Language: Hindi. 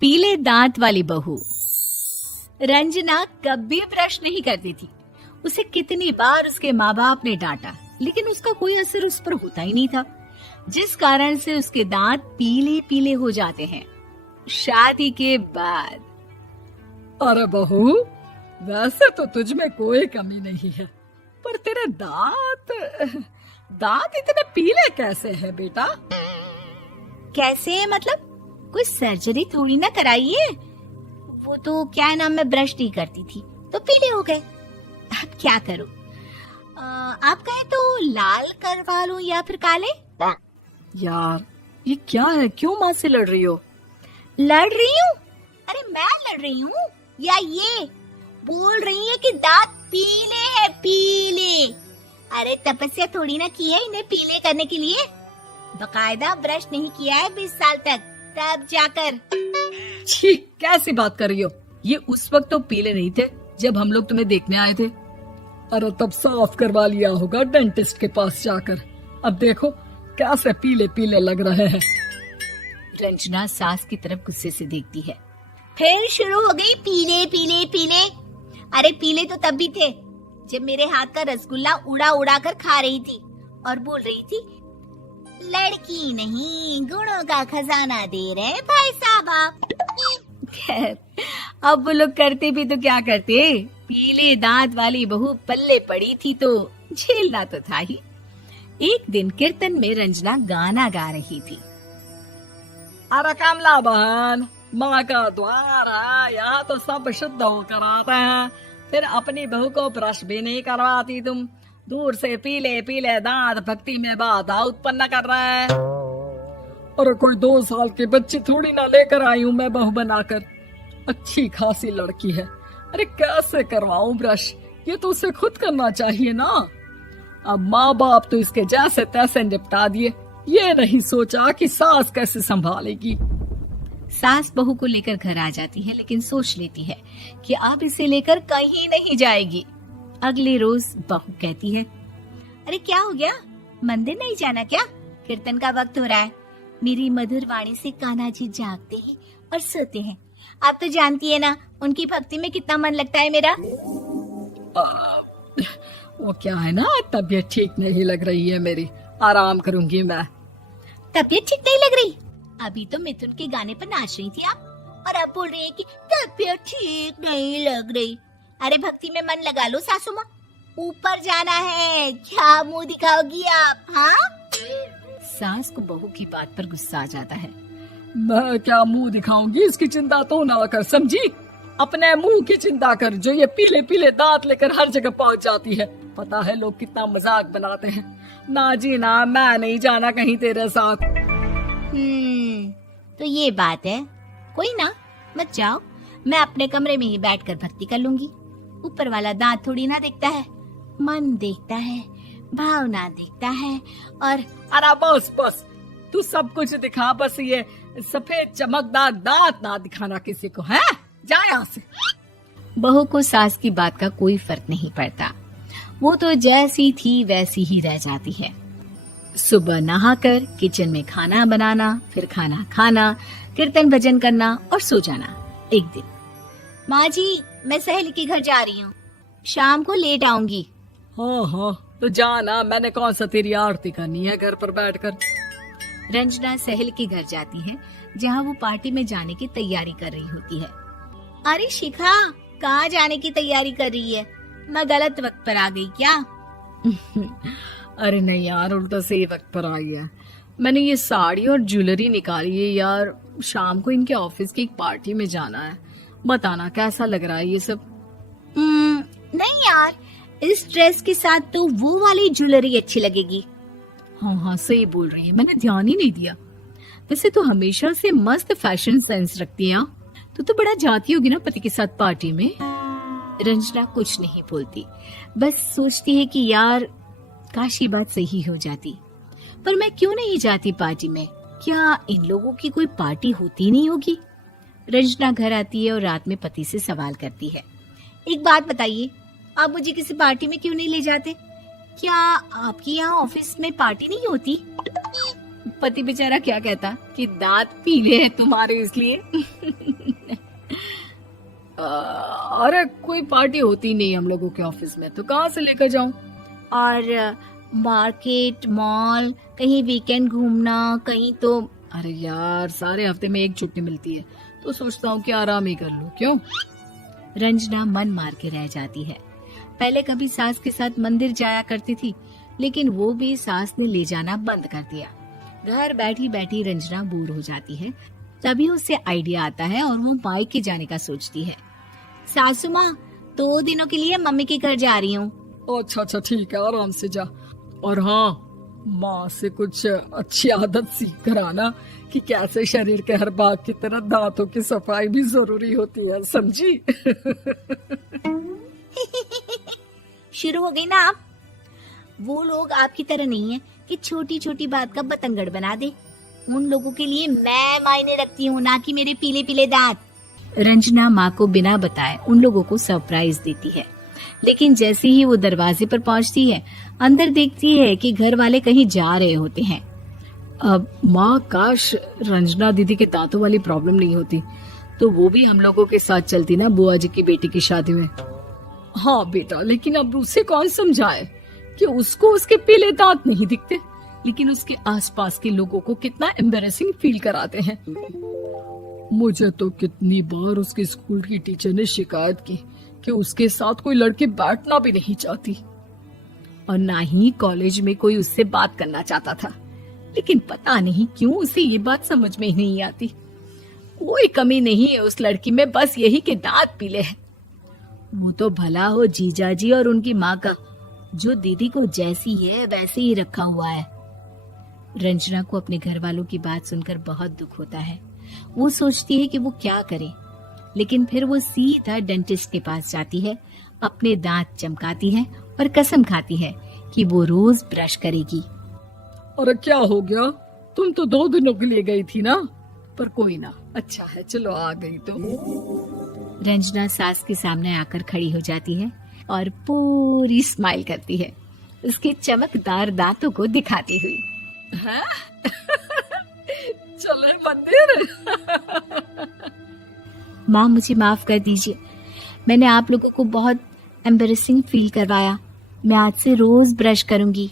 पीले दांत वाली बहू। रंजना कभी ब्रश नहीं करती थी। उसे कितनी बार उसके माँ बाप ने डांटा, लेकिन उसका कोई असर उस पर होता ही नहीं था, जिस कारण से उसके दांत पीले पीले हो जाते हैं। शादी के बाद अरे बहू, वैसे तो तुझ में कोई कमी नहीं है, पर तेरे दांत इतने पीले कैसे हैं बेटा? कैसे मतलब? कोई सर्जरी थोड़ी ना कराइए। वो तो क्या नाम, मैं ब्रश नहीं करती थी तो पीले हो गए। अब क्या करूं? आप कहें तो लाल करवा लूं या फिर काले? यार ये क्या है, क्यों माँ से लड़ रही हो? लड़ रही हूँ? अरे मैं लड़ रही हूँ या ये बोल रही है कि दांत पीले हैं, पीले। अरे तपस्या थोड़ी ना की है इन्हें पीले करने के लिए। बकायदा ब्रश नहीं किया है 20 साल तक, तब जाकर। छी, कैसी बात कर रही हो? ये उस वक्त तो पीले नहीं थे जब हम लोग तुम्हें देखने आए थे। अरे तब साफ करवा लिया होगा डेंटिस्ट के पास जाकर। अब देखो कैसे पीले पीले लग रहे हैं। रंजना सास की तरफ गुस्से से देखती है। फिर शुरू हो गई पीले पीले पीले। अरे पीले तो तब भी थे जब मेरे हाथ का रसगुल्ला उड़ा उड़ा कर खा रही थी और बोल रही थी, लड़की नहीं गुणों का खजाना दे रहे भाई साहब आप। खैर, अब वो लोग करते भी तो क्या करते, पीले दांत वाली बहू पल्ले पड़ी थी तो झेलना तो था ही। एक दिन कीर्तन में रंजना गाना गा रही थी। अरे कमला बहन, माँ का द्वार है, यहाँ तो सब शुद्ध होकर आते हैं, फिर अपनी बहू को ब्रश भी नहीं करवाती तुम। दूर से पीले पीले दांत भक्ति में बाधा उत्पन्न कर रहे हैं। अरे कोई 2 साल की बच्ची थोड़ी ना लेकर आई हूँ मैं बहू बनाकर। अच्छी खासी लड़की है, अरे कैसे करवाऊं ब्रश? ये तो उसे खुद करना चाहिए ना। अब माँ बाप तो इसके जैसे तैसे निपटा दिए, ये नहीं सोचा कि सास कैसे संभालेगी। सास बहू को लेकर घर आ जाती है, लेकिन सोच लेती है कि अब इसे लेकर कहीं नहीं जाएगी। अगले रोज बहू कहती है, अरे क्या हो गया, मंदिर नहीं जाना क्या? कीर्तन का वक्त हो रहा है। मेरी मधुर वाणी से कान्हा जी जागते हैं और सोते हैं। आप तो जानती है ना उनकी भक्ति में कितना मन लगता है मेरा। वो क्या है ना, तबीयत ठीक नहीं लग रही है मेरी, आराम करूंगी मैं। तबीयत ठीक नहीं लग रही? अभी तो मिथुन के गाने पर नाच रही थी आप, और अब बोल रही है कि तबीयत ठीक नहीं लग रही। अरे भक्ति में मन लगा लो सासू माँ, ऊपर जाना है, क्या मुंह दिखाओगी आप? हाँ? सास को बहू की बात पर गुस्सा आ जाता है। मैं क्या मुंह दिखाऊंगी, इसकी चिंता तो ना कर, समझी? अपने मुंह की चिंता कर, जो ये पीले पीले दांत लेकर हर जगह पहुंच जाती है। पता है लोग कितना मजाक बनाते हैं। ना जी ना, मैं नहीं जाना कहीं तेरे साथ। तो ये बात है, कोई ना, मत जाओ, मैं अपने कमरे में ही बैठकर भक्ति कर लूंगी। ऊपर वाला दांत थोड़ी ना देखता है, मन देखता है, भावना देखता है। और अरे बस बस, तू सब कुछ दिखा, बस ये सफेद चमकदार दांत ना दिखाना किसी को, है? जा यहाँ से। बहू को सास की बात का कोई फर्क नहीं पड़ता, वो तो जैसी थी वैसी ही रह जाती है। सुबह नहाकर किचन में खाना बनाना, फिर खाना खाना, कीर्तन भजन करना और सो जाना। एक दिन, माँ जी मैं सहेली के घर जा रही हूँ, शाम को लेट आऊंगी। हाँ हाँ तो जाना, मैंने कौन सा तेरी आरती करनी है घर पर बैठकर। रंजना सहेली के घर जाती है, जहाँ वो पार्टी में जाने की तैयारी कर रही होती है। अरे शिखा, कहाँ जाने की तैयारी कर रही है? मैं गलत वक्त पर आ गई क्या? अरे नहीं यार, उल्टा सही वक्त पर आई है। मैंने ये साड़ी और ज्वेलरी निकाली है यार, शाम को इनके ऑफिस की एक पार्टी में जाना है। बताना कैसा लग रहा है ये सब? नहीं यार, इस ड्रेस के साथ तो वो वाली ज्वेलरी अच्छी लगेगी। हाँ हाँ सही बोल रही है, मैंने ध्यान ही नहीं दिया। वैसे तो हमेशा से मस्त फैशन सेंस रखती है। तो बड़ा जाती होगी ना पति के साथ पार्टी में। रंजना कुछ नहीं बोलती, बस सोचती है कि यार काश ये बात सही हो जाती, पर मैं क्यों नहीं जाती पार्टी में? क्या इन लोगों की कोई पार्टी होती नहीं होगी? रंजना घर आती है और रात में पति से सवाल करती है, एक बात बताइए, आप मुझे किसी पार्टी में क्यों नहीं ले जाते? क्या आपकी यहाँ ऑफिस में पार्टी नहीं होती? पति बेचारा क्या कहता कि दांत पीले हैं तुम्हारे इसलिए। अरे कोई पार्टी होती नहीं हम लोगों के ऑफिस में, तो कहाँ से लेकर जाऊं? और मार्केट, मॉल, कहीं वीकेंड घूमना, कहीं तो। अरे यार, सारे हफ्ते में एक छुट्टी मिलती है, तो सोचता हूँ कि आराम ही कर लूं। क्यों? रंजना मन मार के रह जाती है। पहले कभी सास के साथ मंदिर जाया करती थी, लेकिन वो भी सास ने ले जाना बंद कर दिया। घर बैठी बैठी रंजना बोर हो जाती है। तभी उसे आइडिया आता है और वो मायके जाने का सोचती है। सासू माँ, 2 दिनों के लिए मम्मी के घर जा रही हूँ। अच्छा ठीक है, आराम से जा। और हाँ, माँ से कुछ अच्छी आदत सीख कर आना कि कैसे शरीर के हर भाग की तरह दांतों की सफाई भी जरूरी होती है, समझी? शुरू हो गई ना आप। वो लोग आपकी तरह नहीं है कि छोटी छोटी बात का बतंगड़ बना दे। उन लोगों के लिए मैं मायने रखती हूँ, ना कि मेरे पीले पीले दांत। रंजना माँ को बिना बताए उन लोगों को सरप्राइज देती है, लेकिन जैसे ही वो दरवाजे पर पहुंचती है, अंदर देखती है कि घर वाले कहीं जा रहे होते हैं। अब माँ, काश रंजना दीदी के दांतों वाली प्रॉब्लम नहीं होती, तो वो भी हम लोगों के साथ चलती ना बुआ जी की बेटी की शादी में। हाँ बेटा, लेकिन अब उसे कौन समझाए कि उसको उसके पीले दांत नहीं दिखते, लेकिन उसके आसपास के लोगों को कितना एम्बैरेसिंग फील कराते हैं। मुझे तो कितनी बार उसके स्कूल की टीचर ने शिकायत की कि उसके साथ कोई लड़की बैठना भी नहीं चाहती, और ना ही कॉलेज में कोई उससे बात करना चाहता था। लेकिन पता नहीं क्यों उसे ये बात समझ में ही नहीं आती। कोई कमी नहीं है उस लड़की में, बस यही कि दांत पीले हैं। वो तो भला हो जीजा जी और उनकी माँ का, जो दीदी को जैसी है वैसे ही रखा हुआ है। रंजना को अपने घर वालों की बात सुनकर बहुत दुख होता है। वो सोचती है कि वो क्या करे, लेकिन फिर वो सीधा डेंटिस्ट के पास जाती है, अपने दांत चमकाती है और कसम खाती है कि वो रोज ब्रश करेगी। अरे क्या हो गया? तुम तो 2 दिनों के लिए गई थी ना, पर कोई ना, अच्छा है, चलो आ गई तो। रंजना सास के सामने आकर खड़ी हो जाती है और पूरी स्माइल करती है, उसके चमकदार दांतों को दिखाती हुई। हैं? चले मंदिर। माँ, मुझे माफ कर दीजिए, मैंने आप लोगों को बहुत एम्बैरेसिंग फील करवाया। मैं आज से रोज ब्रश करूंगी।